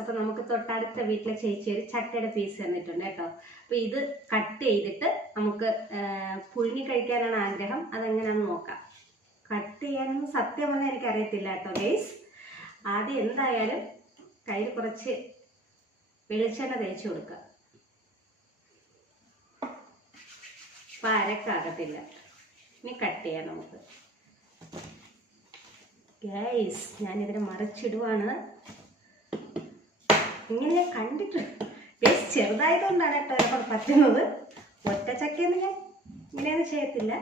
അപ്പൊ നമുക്ക് തൊട്ടടുത്ത വീട്ടിലെ ചേച്ചി ഒരു ചക്കയുടെ പീസ് തന്നിട്ടുണ്ട് കേട്ടോ. അപ്പൊ ഇത് കട്ട് ചെയ്തിട്ട് നമുക്ക് പുഴുങ്ങി കഴിക്കാനാണ് ആഗ്രഹം. അതെങ്ങനെയാണെന്ന് നോക്കാം. കട്ട് ചെയ്യാനൊന്നും സത്യം പറഞ്ഞാൽ എനിക്ക് അറിയത്തില്ല കേട്ടോ ഗൈസ്. ആദ്യം എന്തായാലും കയ്യിൽ കുറച്ച് വെളിച്ചെണ്ണ തേച്ച് കൊടുക്കുക. അപ്പൊ അരക്കാകത്തില്ല. ഇനി കട്ട് ചെയ്യാം നമുക്ക്. ഗൈസ് ഞാനിതിനെ മറിച്ചിടുവാണ്. ഇങ്ങനെ ഞാൻ കണ്ടിട്ടുണ്ട് ഗൈസ്. ചെറുതായതുകൊണ്ടാണ് കേട്ടോ എന്നെ പറ്റുന്നത്. ഒറ്റ ചക്കയെന്ന് ഞാൻ ഇങ്ങനെയൊന്നും ചെയ്യത്തില്ല.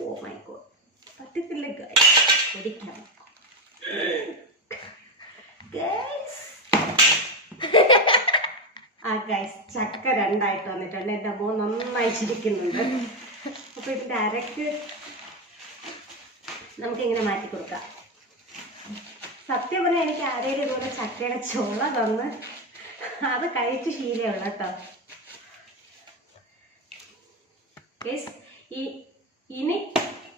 ഓ മൈ ഗോഡ്, പറ്റത്തില്ല ഗൈസ്. ഒരിക്കണം ഗൈസ്. ആ ഗൈസ് ചക്ക രണ്ടായിട്ട് വന്നിട്ടുണ്ട്. എൻ്റെ മോൻ നന്നായി ചിരിക്കുന്നുണ്ട്. അപ്പൊ ഇതിൻ്റെ അരക്ക് നമുക്കിങ്ങനെ മാറ്റി കൊടുക്കാം. സത്യം പറഞ്ഞാൽ എനിക്ക് ആരെയും ഇതുപോലെ ചക്കയുടെ ചോള തന്ന് അത് കഴിച്ച് ശീലമുള്ള കേട്ടോ ഗൈസ്. ഇനി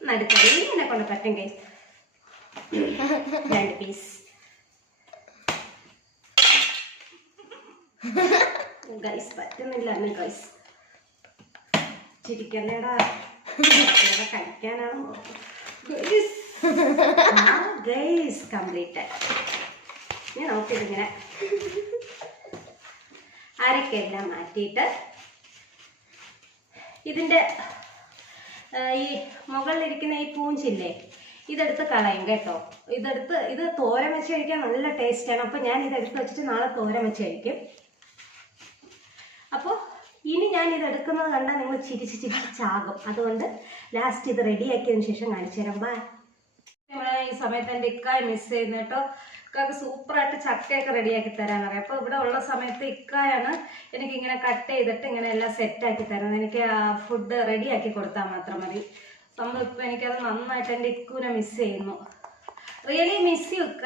നടുക്ക ഇങ്ങനെ കൊണ്ട് പറ്റും ഗൈസ്. 2 piece guys. പറ്റുന്നില്ല അന്ന് ഗൈസ്. ചിരിക്കല്ലേടാ, കഴിക്കാനാണോ ഗൈസ്? കംപ്ലീറ്റ്. ഇനി നമുക്കിതിങ്ങനെ അരക്കെല്ലാം മാറ്റിയിട്ട് ഇതിൻ്റെ ഈ മുകളിലിരിക്കുന്ന ഈ പൂഞ്ചില്ലേ ഇതെടുത്ത് കളയും കേട്ടോ. ഇത് തോരൻ വെച്ച് കഴിക്കാൻ നല്ല ടേസ്റ്റാണ്. അപ്പോൾ ഞാൻ ഇതെടുത്ത് വെച്ചിട്ട് നാളെ തോരൻ വെച്ച് കഴിക്കും. അപ്പോൾ ഇനി ഞാൻ ഇതെടുക്കുന്നത് കണ്ടാൽ നിങ്ങൾ ചിരിച്ചാകും. അതുകൊണ്ട് ലാസ്റ്റ് ഇത് റെഡിയാക്കിയതിന് ശേഷം കാണിച്ചു തരാം. ബൈ. ഈ സമയത്ത് എൻ്റെ ഇക്കായ മിസ് ചെയ്യുന്നു കേട്ടോ. ഇക്കാക്ക് സൂപ്പറായിട്ട് ചക്കയൊക്കെ റെഡിയാക്കി തരാനറിയാം. അപ്പോൾ ഇവിടെ ഉള്ള സമയത്ത് ഇക്കായാണ് എനിക്കിങ്ങനെ കട്ട് ചെയ്തിട്ട് ഇങ്ങനെ എല്ലാം സെറ്റാക്കി തരുന്നത്. എനിക്ക് ഫുഡ് റെഡിയാക്കി കൊടുത്താൽ മാത്രം മതി. സംഭവം ഇപ്പം എനിക്കത് നന്നായിട്ട് എൻ്റെ ഇക്കുവിനെ മിസ് ചെയ്യുന്നു. റിയലി മിസ് യു ഇക്ക.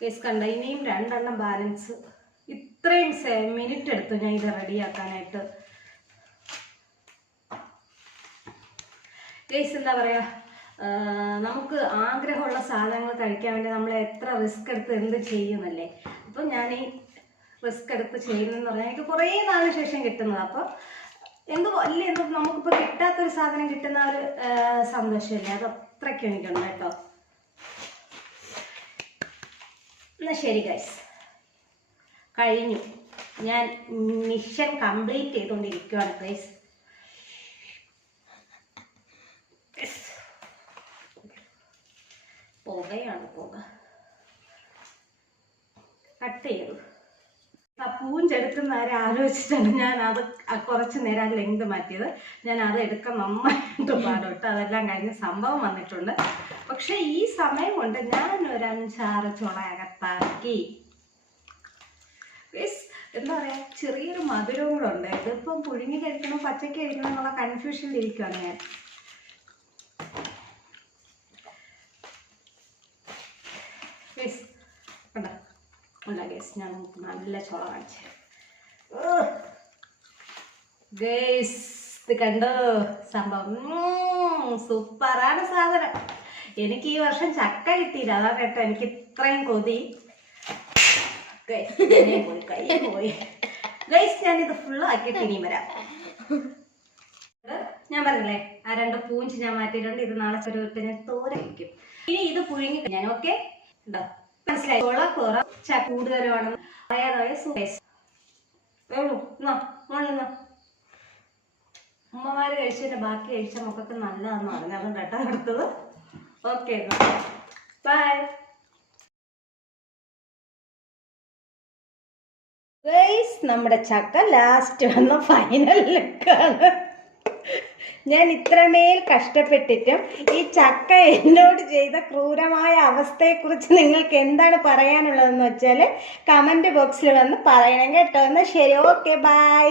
കേസ് കണ്ട ഇനിയും 2 എണ്ണം ബാലൻസ്. ഇത്രയും മിനിറ്റ് എടുത്തു ഞാൻ ഇത് റെഡിയാക്കാനായിട്ട്. ഗൈസ് എന്താ പറയുക, നമുക്ക് ആഗ്രഹമുള്ള സാധനങ്ങൾ കഴിക്കാൻ വേണ്ടി നമ്മൾ എത്ര റിസ്ക് എടുത്ത് എന്ത് ചെയ്യുന്നല്ലേ. അപ്പം ഞാൻ ഈ റിസ്ക് എടുത്ത് ചെയ്യുന്നതെന്ന് പറഞ്ഞാൽ എനിക്ക് കുറേ നാളിന് ശേഷം കിട്ടുന്നത്. അപ്പോൾ എന്ത് നമുക്കിപ്പോൾ കിട്ടാത്തൊരു സാധനം കിട്ടുന്ന ഒരു സന്തോഷമില്ലേ, അത് അത്രയ്ക്കും എനിക്കുണ്ട് കേട്ടോ. എന്നാൽ ശരി ഗൈസ്, കഴിഞ്ഞു. ഞാൻ മിഷൻ കംപ്ലീറ്റ് ചെയ്തുകൊണ്ടിരിക്കുകയാണ് ഗൈസ്. പുകയാണ് പുക. കട്ട് ചെയ്തു. ആ പൂഞ്ചെടുക്കുന്നവരെ ആലോചിച്ചിട്ടാണ് ഞാൻ അത് കുറച്ച് നേരം ആ ലെങ്ത് മാറ്റിയത്. ഞാൻ അത് എടുക്കാൻ നന്നായിട്ട് പാടോട്ട്. അതെല്ലാം കഴിഞ്ഞ് സംഭവം വന്നിട്ടുണ്ട്. പക്ഷെ ഈ സമയം കൊണ്ട് ഞാൻ ഒരു 5-6 ചുള അകത്താക്കി. എന്താ പറയാ, ചെറിയൊരു മധുരവും കൂടെ ഉണ്ട്. ഇതിപ്പം പുഴുങ്ങി കഴിക്കണോ പച്ചക്ക് കഴിക്കണോ എന്നുള്ള കൺഫ്യൂഷനിൽ ഇരിക്കുകയാണ് ഞാൻ. ഞാൻ നല്ല ചോള കാണിച്ചു ഗൈസ്. ഇത് കണ്ടോ സംഭവം? സൂപ്പറാണ് സാധനം. എനിക്ക് ഈ വർഷം ചക്ക കിട്ടിയില്ല, അതാണ് കേട്ടോ എനിക്ക് ഇത്രയും കൊതി. പോയി ഗൈസ്. ഞാനിത് ഫുള്ള് ആക്കിയിട്ട് ഇനിയും വരാം. ഞാൻ പറഞ്ഞില്ലേ ആ 2 പൂഞ്ച് ഞാൻ മാറ്റിയിട്ടുണ്ട്. ഇത് നാളെ ചെറുവിട്ട് ഞാൻ തോരൻ വയ്ക്കും. ഇനി ഇത് പുഴുങ്ങി ഞാൻ ഓക്കെ ഉണ്ടോ മനസ്സിലായി. കൂടുതലുമാണ് ഉമ്മമാര് കഴിച്ചതിന്റെ ബാക്കി കഴിച്ച മക്കൾക്ക് നല്ലതാന്ന് പറഞ്ഞു. അതും കേട്ടോ എടുത്തത്. Okay bye. നമ്മുടെ ചക്ക ലാസ്റ്റ് വന്ന ഫൈനൽ ലുക്കാണ്. ഞാൻ ഇത്രമേൽ കഷ്ടപ്പെട്ടിട്ടും ഈ ചക്ക എന്നോട് ചെയ്ത ക്രൂരമായ അവസ്ഥയെക്കുറിച്ച് നിങ്ങൾക്ക് എന്താണ് പറയാനുള്ളതെന്ന് വെച്ചാൽ കമന്റ് ബോക്സിൽ വന്ന് പറയണം കേട്ടോ. എന്നാൽ ശരി, ഓക്കെ ബൈ.